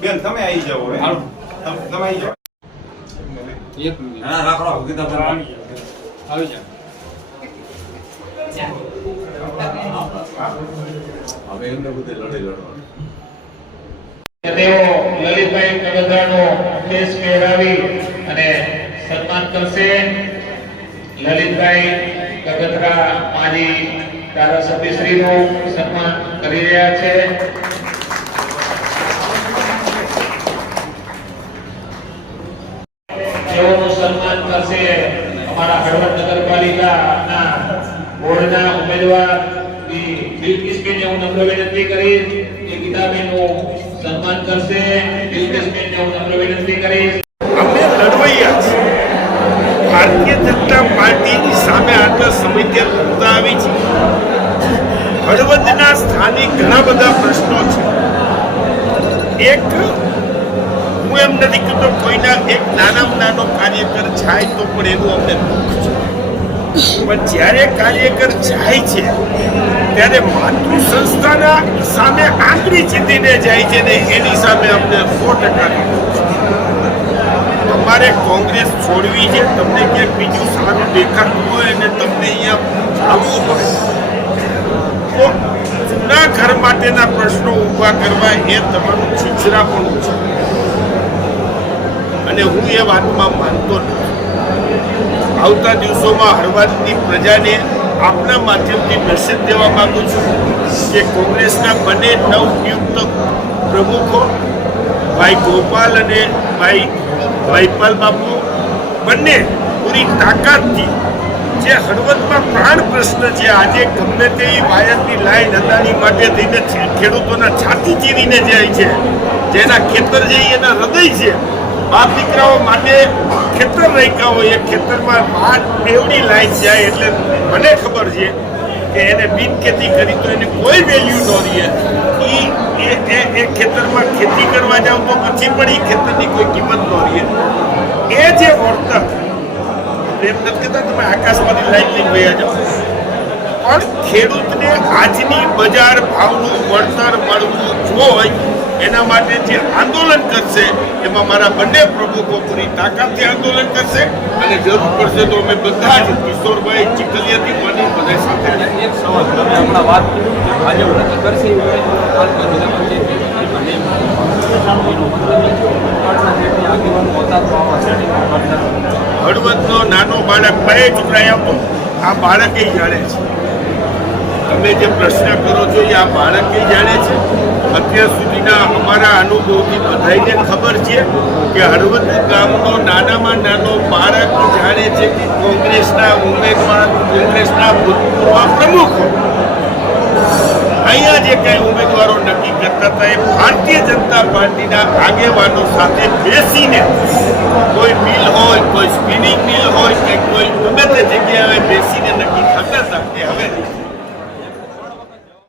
બેન તમે આવી જાઓ હવે તમે આવી જાઓ એક મિનિટ હા રાખો ગીતા આવી જાઓ હવે એમને બધે લડી લડવાનું તેઓ લલિતભાઈ કગથરાનો કેસ પહેરાવી અને સન્માન કરશે. લલિતભાઈ કગથરા માજી ધારાસભ્યશ્રીનું સન્માન કરી રહ્યા છે. તેઓનું સન્માન કરશે અમારા હળવદ નગરપાલિકાના બોર્ડના ઉમેદવાર બિલકિસબેનને હું નમ્ર વિનંતી કરીશ કે ગીતાબેનનું સન્માન કરશે. બિલકિસબેનને હું નમ્ર વિનંતી કરીશ. અમે લડવૈયા છે. ભારતીય જનતા પાર્ટીની સામે આટલા સમયથી લડતા આવી છે. હળવદના સ્થાનિક ઘણા બધા પ્રશ્નો છે. એક હું એમ નથી કહેતો કોઈના એક નાનામાં નાનો કાર્યકર જાય તો પણ એનું અમને દુઃખ છે. પણ જ્યારે કાર્યકર જાય છે ત્યારે માતૃ સંસ્થાના સામે આંગળી ચીંધીને જાય છે ને એની સામે અમને 100% અમારે કોંગ્રેસ છોડવી છે. તમને ક્યાંક બીજું સારું દેખાતું હોય અને તમને અહીંયા આવવું હોય તો જૂના ઘર માટેના પ્રશ્નો ઊભા કરવા એ તમારું છીછરાપણું છે અને હું એ વાતમાં માનતો નથી. આવતા દિવસોમાં હળવદની પ્રજાને આપના માધ્યમથી મેસેજ દેવા માંગુ છું કે કોંગ્રેસના બંને નવનિયુક્ત પ્રમુખો ભાઈ ગોપાલ અને ભાઈ ભાઈપાલ બાપુ બંને પૂરી તાકાતથી જે હળવદમાં પ્રાણ પ્રશ્ન છે, આજે ગમે તેવી વાયરની લાઈન અદાણી માટે થઈને ખેડૂતોના છાતી ચીરીને જાય છે, જેના ખેતર છે એના હૃદય છે, બાપ દીકરાઓ માટે ખેતર રાખ્યા હોય એ ખેતરમાં એવડી લાઈન જાય એટલે મને ખબર છે કે એને બિન ખેતી કરી તો એને કોઈ વેલ્યુ ન રહે. એ ખેતરમાં ખેતી કરવા જાવ તો પછી પણ એ ખેતરની કોઈ કિંમત ન રહે. એ જે વળતર એમ નથી કહેતા તમે આકાશમાંથી લાઈન લઈને વયા જાઓ, પણ ખેડૂતને આજની બજાર ભાવનું વળતર મળવું જોઈએ એના માટે જે આંદોલન કરશે એમાં મારા બંને પ્રમુખો પૂરી તાકાતથી આંદોલન કરશે અને જરૂર પડશે તો અમે બધા જ કિશોરભાઈ ચીકલિયાથી બની બધા સાથે. એક સવાલ તમે હમણાં વાત કરી કે ભાજપ નક્કી કરશે હળવદનો નાનો બાળક 2 છોકરાએ આવતો આ બાળકે જાણે છે. તમે જે પ્રશ્ન કરો છો એ આ બાળકે જાણે છે. અત્યાર સુધીના અમારા અનુભવથી બધાને ખબર છે કે હળવદ ગામનો નાનામાં નાનો બાળક જાણે છે કે કોંગ્રેસના ઉમેદવાર, કોંગ્રેસના ભૂતપૂર્વ પ્રમુખો અહીંયા જે કઈ ઉમેદવારો નક્કી કરતા હતા એ ભારતીય જનતા પાર્ટીના આગેવાનો સાથે બેસીને કોઈ મિલ હોય, કોઈ સ્પિનિંગ મિલ હોય કે કોઈ ગમે તે જગ્યાએ બેસીને નક્કી